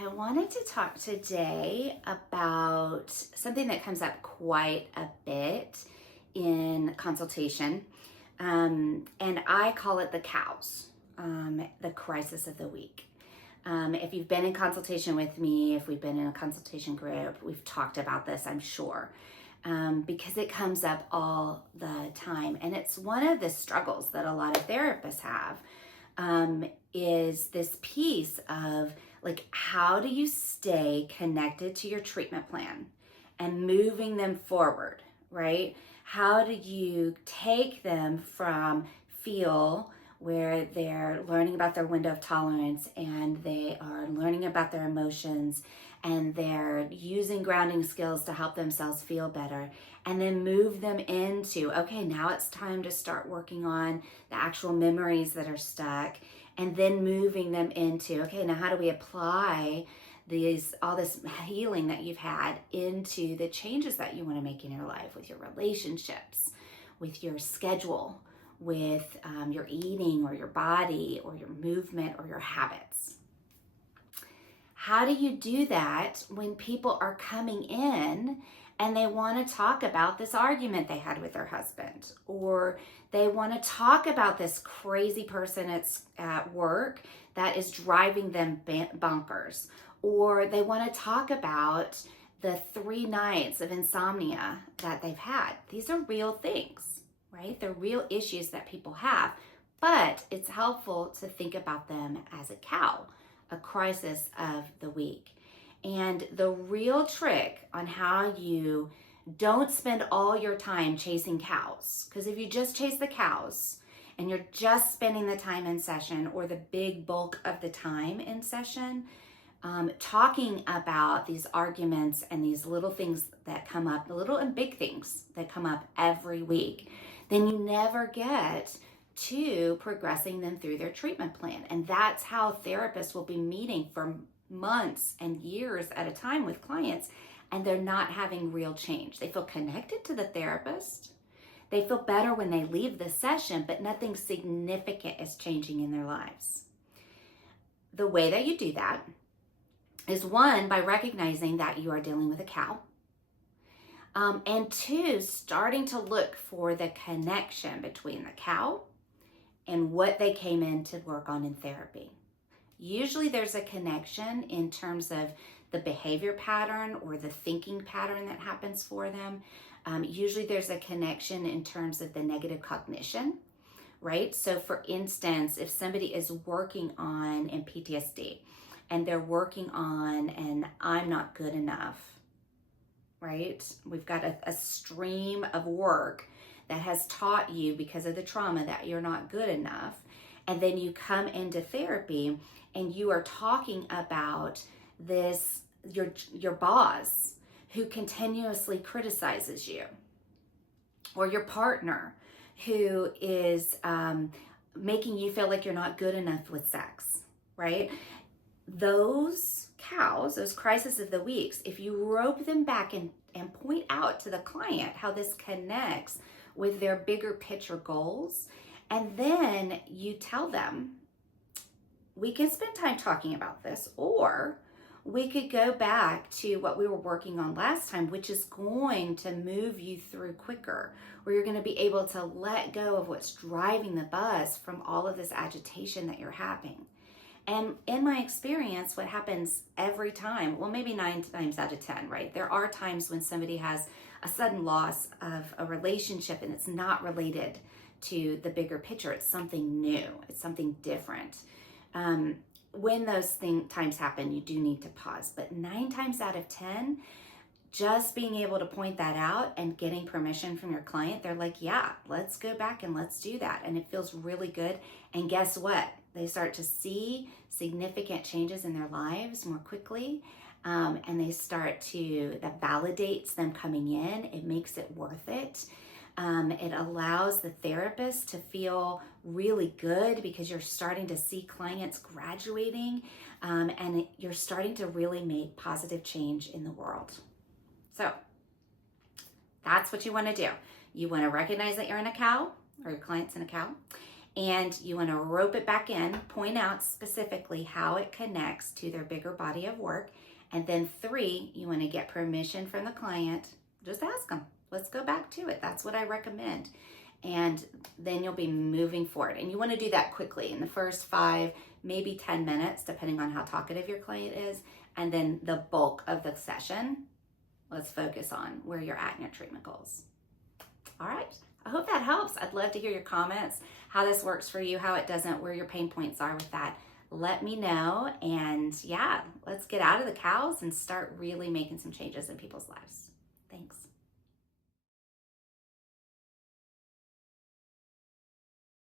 I wanted to talk today about something that comes up quite a bit in consultation, and I call it the cows, the crisis of the week. If you've been in consultation with me, if we've been in a consultation group, we've talked about this, I'm sure, because it comes up all the time. And it's one of the struggles that a lot of therapists have, is this piece of like, how do you stay connected to your treatment plan and moving them forward, right? How do you take them from feel where they're learning about their window of tolerance and they are learning about their emotions and they're using grounding skills to help themselves feel better, and then move them into, okay, now it's time to start working on the actual memories that are stuck, and then moving them into, okay, now how do we apply all this healing that you've had into the changes that you want to make in your life, with your relationships, with your schedule, with your eating or your body or your movement or your habits. How do you do that when people are coming in and they want to talk about this argument they had with their husband, or they want to talk about this crazy person at work that is driving them bonkers, or they want to talk about the 3 nights of insomnia that they've had? These are real things, right? They're real issues that people have, but it's helpful to think about them as a cow, a crisis of the week. And the real trick on how you don't spend all your time chasing cows, because if you just chase the cows and you're just spending the time in session or the big bulk of the time in session, talking about these arguments and these little things that come up, the little and big things that come up every week, then you never get to progressing them through their treatment plan. And that's how therapists will be meeting for months and years at a time with clients, and they're not having real change. They feel connected to the therapist. They feel better when they leave the session, but nothing significant is changing in their lives. The way that you do that is, 1, by recognizing that you are dealing with a cow. And 2, starting to look for the connection between the cow and what they came in to work on in therapy. Usually there's a connection in terms of the behavior pattern or the thinking pattern that happens for them. Usually there's a connection in terms of the negative cognition, right? So for instance, if somebody is working on in PTSD and they're working on an I'm not good enough, right? We've got a stream of work that has taught you because of the trauma that you're not good enough. And then you come into therapy and you are talking about this, your boss who continuously criticizes you, or your partner who is making you feel like you're not good enough with sex, right? Those cows, those crises of the weeks, if you rope them back and point out to the client how this connects with their bigger picture goals, and then you tell them, we can spend time talking about this, or we could go back to what we were working on last time, which is going to move you through quicker, where you're going to be able to let go of what's driving the bus from all of this agitation that you're having. And in my experience, what happens every time, well, maybe 9 times out of 10, right? There are times when somebody has a sudden loss of a relationship and it's not related to the bigger picture. It's something new. It's something different. When those times happen, you do need to pause. But 9 times out of 10, just being able to point that out and getting permission from your client, they're like, yeah, let's go back and let's do that. And it feels really good. And guess what? They start to see significant changes in their lives more quickly. And they start to, that validates them coming in. It makes it worth it. It allows the therapist to feel really good because you're starting to see clients graduating, and you're starting to really make positive change in the world. So that's what you want to do. You want to recognize that you're in a cow, or your client's in a cow, And you want to rope it back in, point out specifically how it connects to their bigger body of work. And then 3, you want to get permission from the client. Just ask them, let's go back to it. That's what I recommend. And then you'll be moving forward. And you want to do that quickly in the first 5, maybe 10 minutes, depending on how talkative your client is. And then the bulk of the session, let's focus on where you're at in your treatment goals. All right. I hope that helps. I'd love to hear your comments, how this works for you, how it doesn't, where your pain points are with that. Let me know. And yeah, let's get out of the cows and start really making some changes in people's lives. Thanks.